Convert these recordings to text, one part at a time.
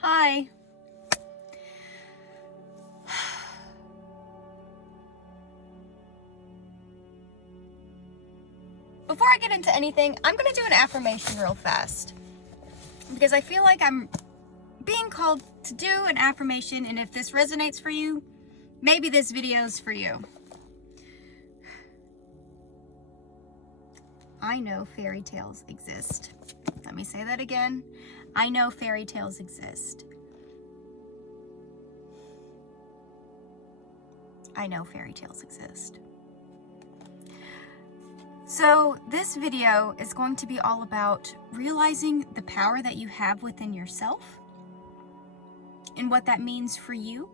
Hi. Before I get into anything, I'm going to do an affirmation real fast. Because I feel like I'm being called to do an affirmation, and if this resonates for you, maybe this video is for you. I know fairy tales exist. Let me say that again. I know fairy tales exist. I know fairy tales exist. So this video is going to be all about realizing the power that you have within yourself and what that means for you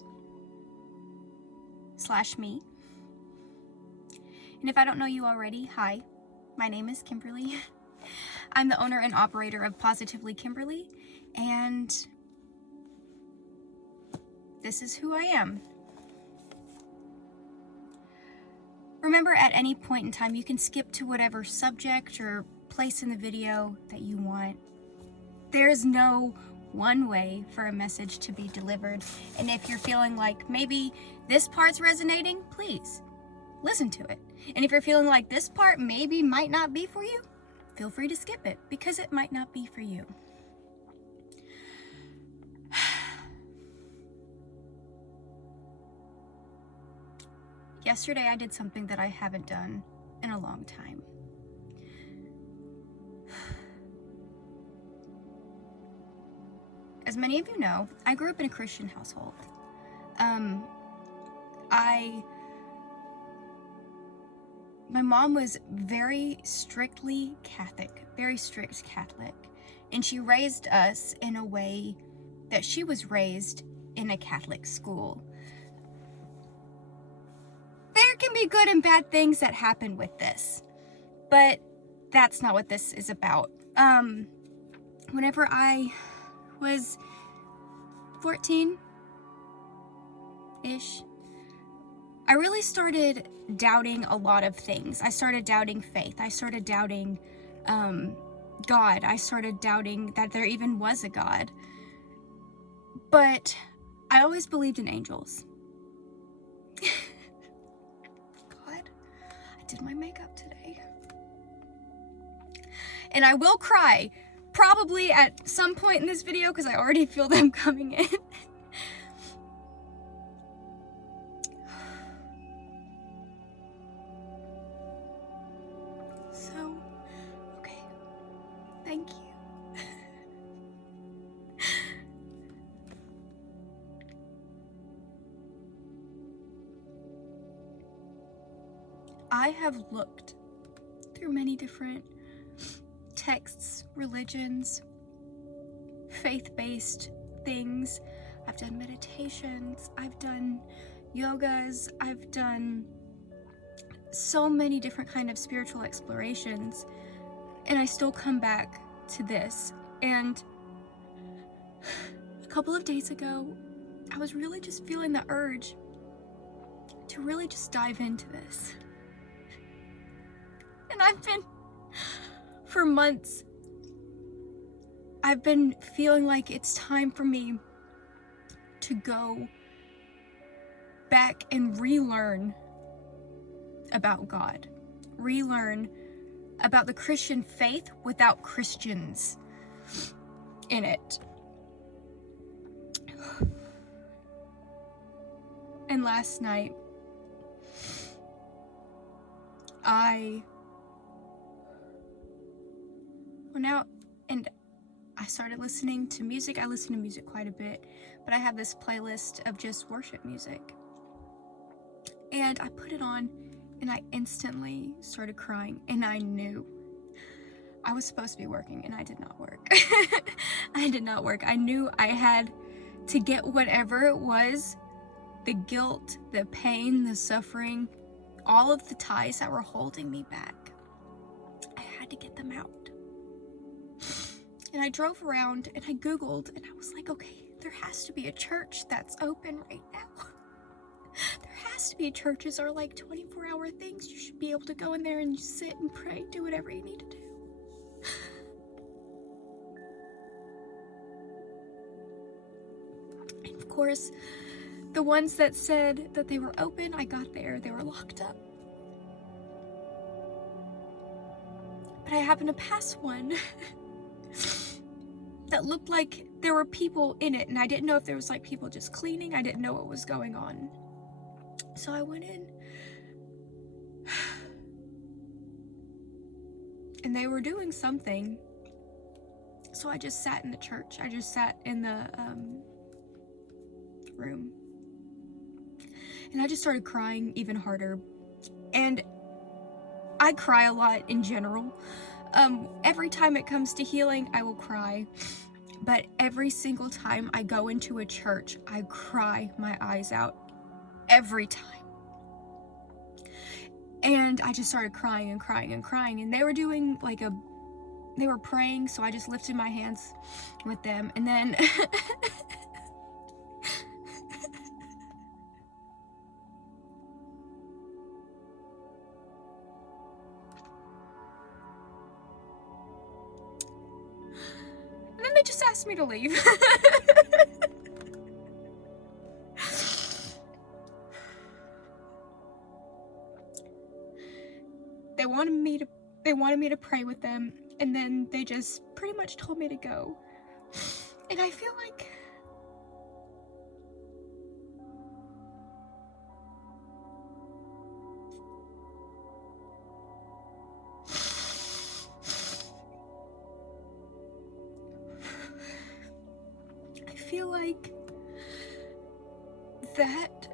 / me. And if I don't know you already, hi, my name is Kimberly. I'm the owner and operator of Positively Kimberly, and this is who I am. Remember, at any point in time, you can skip to whatever subject or place in the video that you want. There's no one way for a message to be delivered. And if you're feeling like maybe this part's resonating, please listen to it. And if you're feeling like this part maybe might not be for you, feel free to skip it because it might not be for you. Yesterday, I did something that I haven't done in a long time. As many of you know, I grew up in a Christian household. My mom was very strictly Catholic, very strict Catholic, and she raised us in a way that she was raised in a Catholic school. There can be good and bad things that happen with this, but that's not what this is about. Whenever I was 14-ish, I really started doubting a lot of things. I started doubting faith. I started doubting God. I started doubting that there even was a God. But I always believed in angels. God, I did my makeup today. And I will cry probably at some point in this video because I already feel them coming in. So, okay, thank you. I have looked through many different texts, religions, faith-based things. I've done meditations, I've done yogas, I've done so many different kind of spiritual explorations, and I still come back to this. And a couple of days ago, I was really just feeling the urge to really just dive into this. And for months, I've been feeling like it's time for me to go back and relearn about God, relearn about the Christian faith without Christians in it. And last night, I went out and I started listening to music. I listen to music quite a bit, but I have this playlist of just worship music. And I put it on and I instantly started crying, and I knew I was supposed to be working and I did not work. I did not work. I knew I had to get whatever it was, the guilt, the pain, the suffering, all of the ties that were holding me back. I had to get them out. And I drove around and I Googled and I was like, okay, there has to be a church that's open right now. There has to be churches are like 24-hour things. You should be able to go in there and sit and pray, do whatever you need to do. And of course, the ones that said that they were open, I got there, they were locked up. But I happened to pass one that looked like there were people in it, and I didn't know if there was like people just cleaning. I didn't know what was going on. So I went in, and they were doing something. So I just sat in the church. I just sat in the room. And I just started crying even harder. And I cry a lot in general. Every time it comes to healing, I will cry. But every single time I go into a church, I cry my eyes out. Every time. And I just started crying and crying and crying. And they were doing like they were praying, so I just lifted my hands with them. And then they just asked me to leave. They wanted me to pray with them, and then they just pretty much told me to go. And I feel like that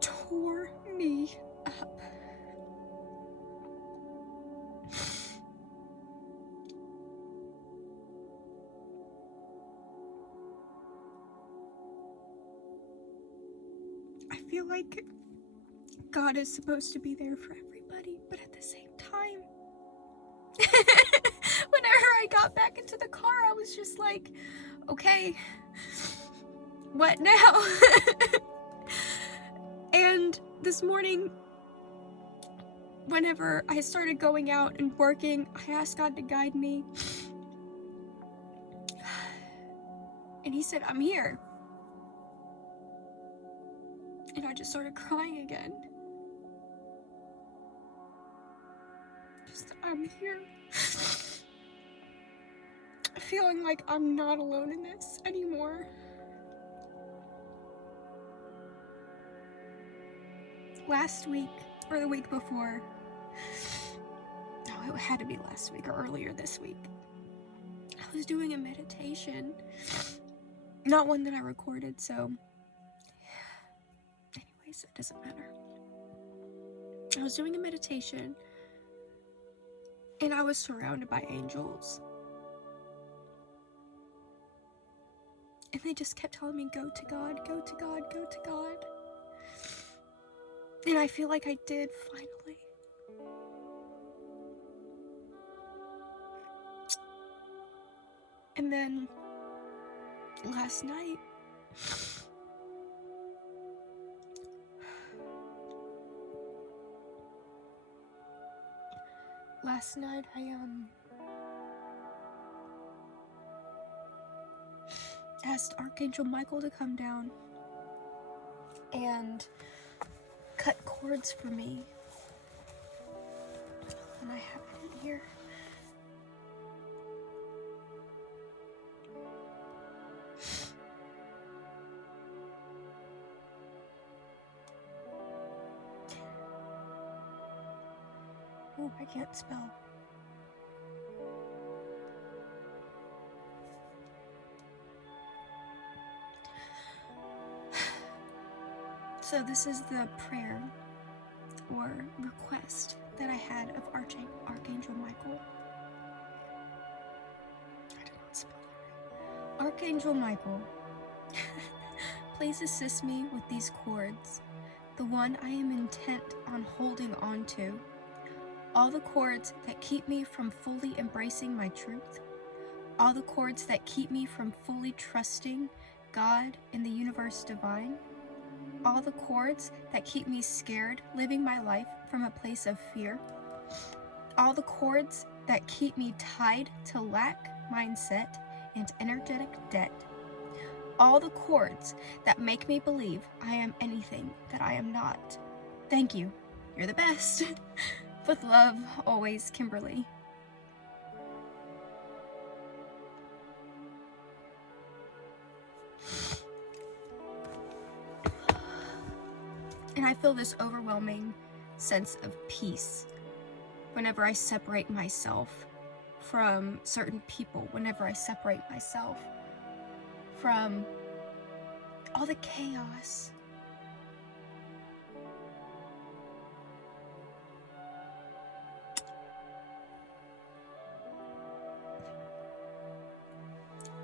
tore me up. I feel like God is supposed to be there for everybody, but at the same time, whenever I got back into the car, I was just like, okay, what now? And this morning, whenever I started going out and working, I asked God to guide me. And he said, I'm here. And I just started crying again. Just, I'm here. Feeling like I'm not alone in this anymore. Last week, or the week before, no, it had to be last week or earlier this week, I was doing a meditation. Not one that I recorded, so anyways, it doesn't matter. I was doing a meditation, and I was surrounded by angels. And they just kept telling me, go to God, go to God, go to God. And I feel like I did finally. And then last night, I asked Archangel Michael to come down and cut cords for me. And I have it in here. Oh, I can't spell. So this is the prayer or request that I had of Archangel Michael. I did not spell that right. Archangel Michael, please assist me with these cords, the one I am intent on holding on to, all the cords that keep me from fully embracing my truth, all the cords that keep me from fully trusting God and the universe divine, all the cords that keep me scared, living my life from a place of fear, all the cords that keep me tied to lack mindset and energetic debt, all the cords that make me believe I am anything that I am not. Thank you. You're the best. With love, always, Kimberly. And I feel this overwhelming sense of peace whenever I separate myself from certain people, whenever I separate myself from all the chaos.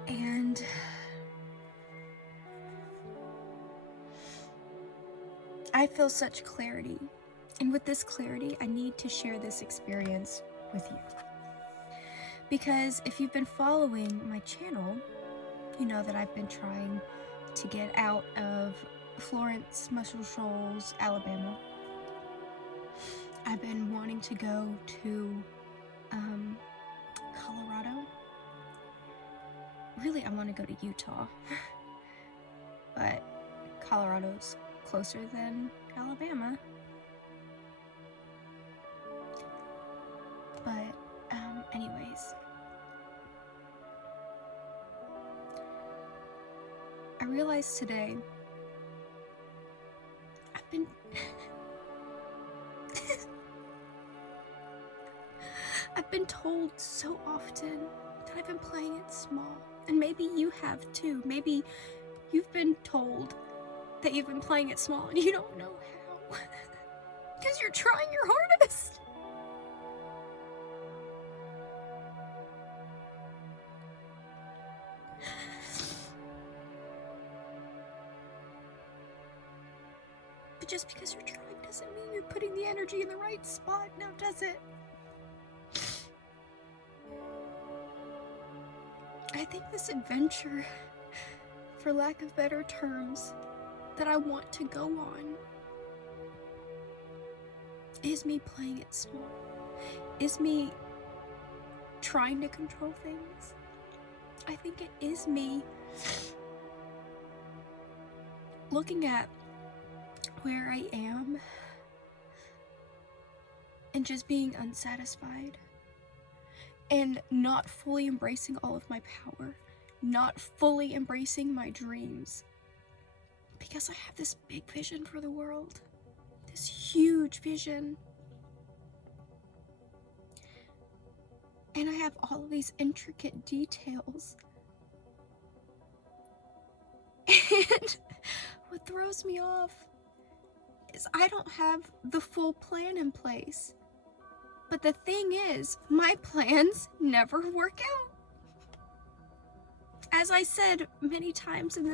And I feel such clarity. And with this clarity, I need to share this experience with you. Because if you've been following my channel, you know that I've been trying to get out of Florence, Muscle Shoals, Alabama. I've been wanting to go to Colorado. Really, I want to go to Utah. But Colorado's closer than Alabama. But anyways, I realized today I've been I've been told so often that I've been playing it small, and maybe you have too. Maybe you've been told that you've been playing it small and you don't know how because you're trying your hardest. But just because you're trying doesn't mean you're putting the energy in the right spot, now does it? I think this adventure, for lack of better terms, that I want to go on is me playing it small. Is me trying to control things. I think it is me looking at where I am and just being unsatisfied and not fully embracing all of my power, not fully embracing my dreams, because I have this big vision for the world, this huge vision, and I have all of these intricate details. And what throws me off is I don't have the full plan in place. But the thing is, my plans never work out. As I said many times on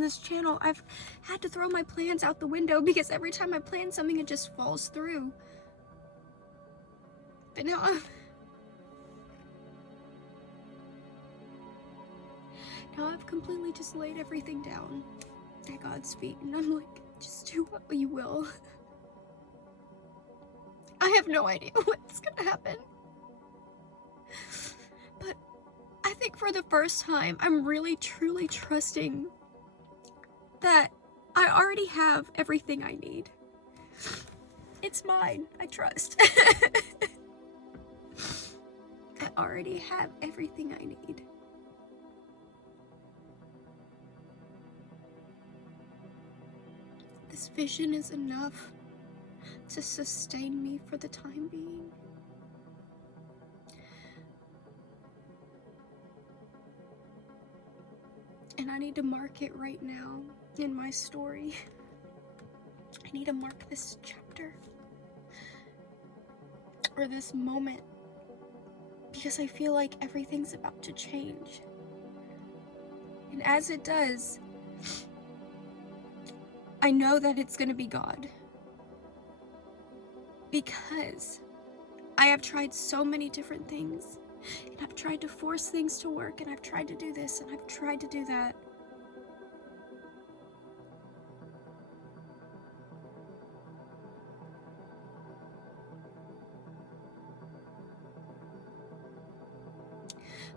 this channel, I've had to throw my plans out the window because every time I plan something, it just falls through. But now I've completely just laid everything down at God's feet, and I'm like, just do what you will. I have no idea what's gonna happen. But I think for the first time, I'm really truly trusting that I already have everything I need. It's mine, I trust. I already have everything I need. This vision is enough to sustain me for the time being. And I need to mark it right now in my story. I need to mark this chapter or this moment because I feel like everything's about to change. And as it does, I know that it's going to be God. Because I have tried so many different things, and I've tried to force things to work, and I've tried to do this, and I've tried to do that.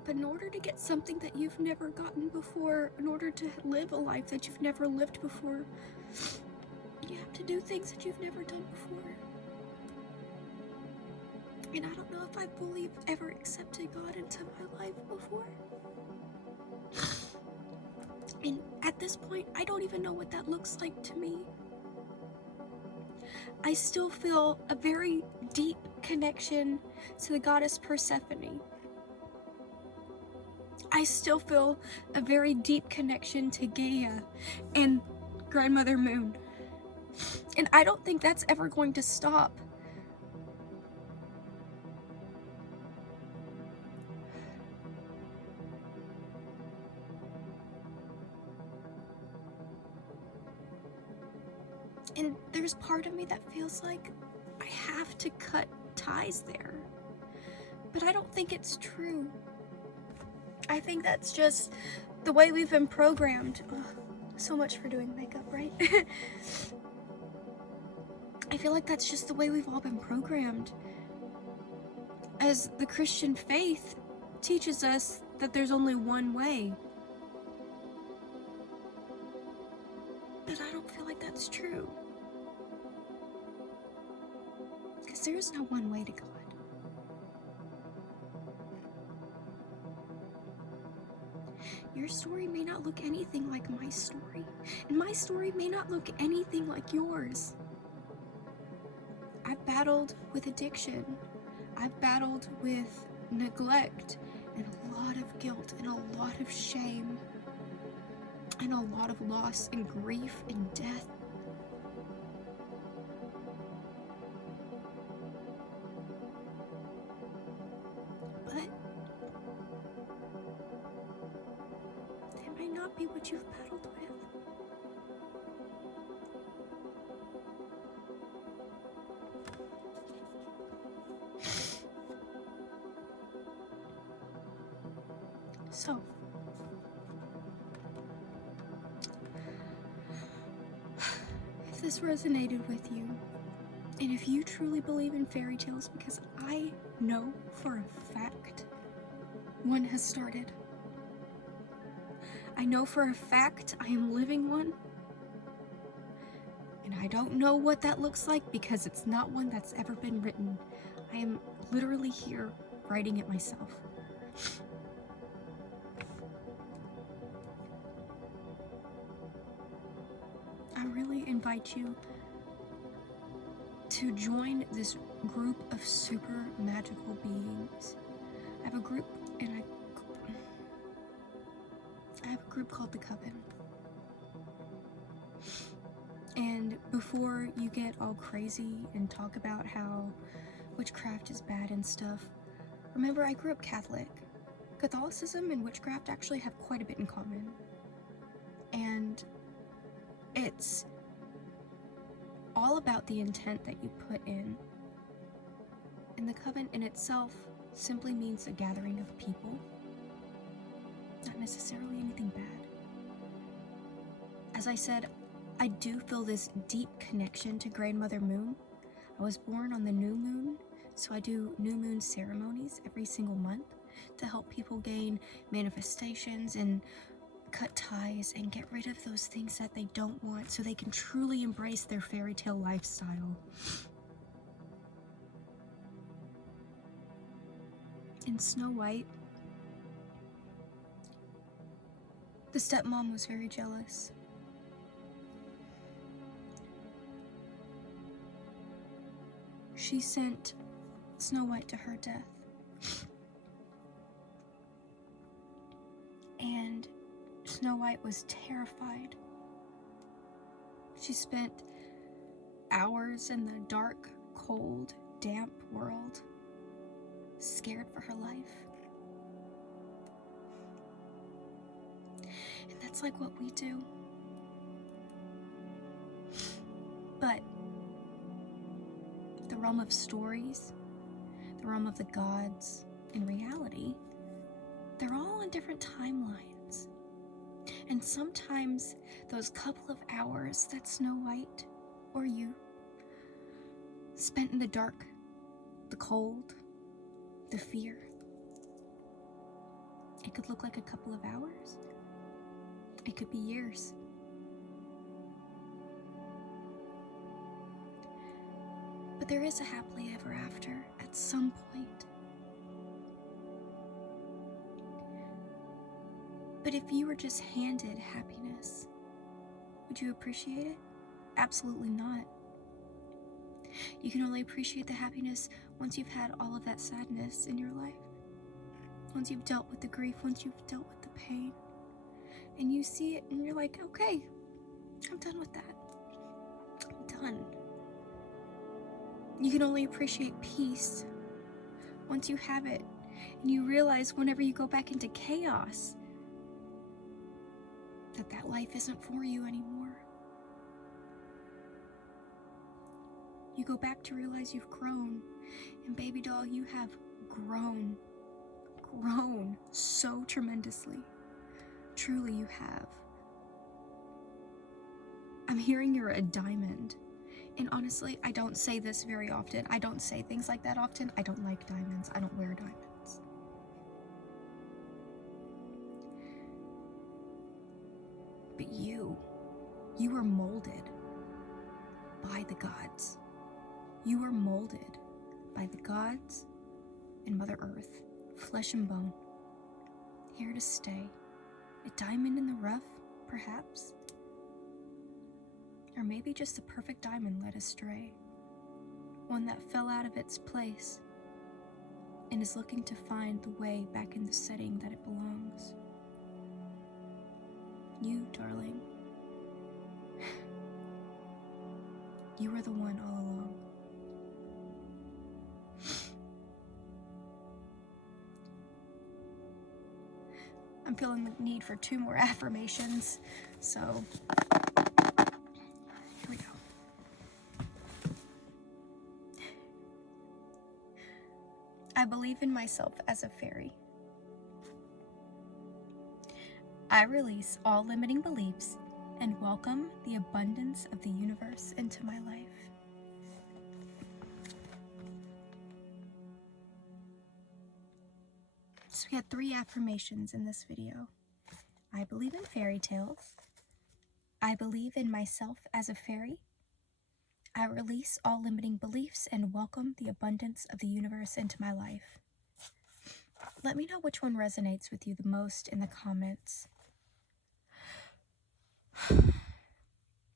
But in order to get something that you've never gotten before, in order to live a life that you've never lived before, you have to do things that you've never done before. And I don't know if I fully ever accepted God into my life before. And at this point, I don't even know what that looks like to me. I still feel a very deep connection to the goddess Persephone. I still feel a very deep connection to Gaia and Grandmother Moon. And I don't think that's ever going to stop. And there's part of me that feels like I have to cut ties there. But I don't think it's true. I think that's just the way we've been programmed. Ugh, so much for doing makeup, right? I feel like that's just the way we've all been programmed. As the Christian faith teaches us that there's only one way. But I don't feel like that's true. Because there is no one way to God. Your story may not look anything like my story, and my story may not look anything like yours. I've battled with addiction. I've battled with neglect and a lot of guilt and a lot of shame and a lot of loss and grief and death. But that might not be what you've battled with. So, if this resonated with you, and if you truly believe in fairy tales, because I know for a fact one has started. I know for a fact I am living one. And I don't know what that looks like because it's not one that's ever been written. I am literally here writing it myself. I really invite you to join this group of super magical beings. I have a group, and I have a group called the Coven. And before you get all crazy and talk about how witchcraft is bad and stuff, remember I grew up Catholic. Catholicism and witchcraft actually have quite a bit in common. And it's all about the intent that you put in. And the coven in itself simply means a gathering of people, not necessarily anything bad. As I said, I do feel this deep connection to Grandmother Moon. I was born on the new moon, so I do new moon ceremonies every single month to help people gain manifestations and cut ties and get rid of those things that they don't want so they can truly embrace their fairy tale lifestyle. In Snow White, the stepmom was very jealous. She sent Snow White to her death. And Snow White was terrified. She spent hours in the dark, cold, damp world, scared for her life. And that's like what we do. But the realm of stories, the realm of the gods, and reality, they're all on different timelines. And sometimes those couple of hours that Snow White, or you, spent in the dark, the cold, the fear, It could look like a couple of hours. It could be years. But there is a happily ever after at some point. But if you were just handed happiness, would you appreciate it? Absolutely not. You can only appreciate the happiness once you've had all of that sadness in your life. Once you've dealt with the grief, once you've dealt with the pain. And you see it and you're like, okay, I'm done with that. I'm done. You can only appreciate peace once you have it. And you realize whenever you go back into chaos, that life isn't for you anymore. You go back to realize you've grown. And baby doll, you have grown so tremendously. Truly you have. I'm hearing you're a diamond. And honestly, I don't say this very often. I don't say things like that often. I don't like diamonds. I don't wear diamonds. But you were molded by the gods. You were molded by the gods and Mother Earth, flesh and bone, here to stay. A diamond in the rough, perhaps? Or maybe just the perfect diamond led astray. One that fell out of its place and is looking to find the way back in the setting that it belongs. You, darling, you were the one all along. I'm feeling the need for 2 more affirmations, so here we go. I believe in myself as a fairy. I release all limiting beliefs and welcome the abundance of the universe into my life. So we had 3 affirmations in this video. I believe in fairy tales. I believe in myself as a fairy. I release all limiting beliefs and welcome the abundance of the universe into my life. Let me know which one resonates with you the most in the comments.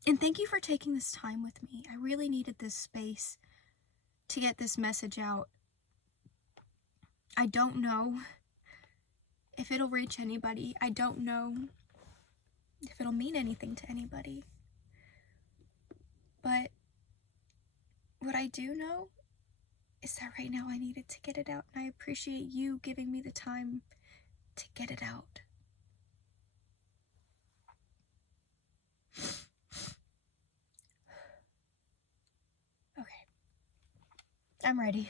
And thank you for taking this time with me. I really needed this space to get this message out. I don't know if it'll reach anybody. I don't know if it'll mean anything to anybody. But what I do know is that right now I needed to get it out, and I appreciate you giving me the time to get it out. Okay, I'm ready.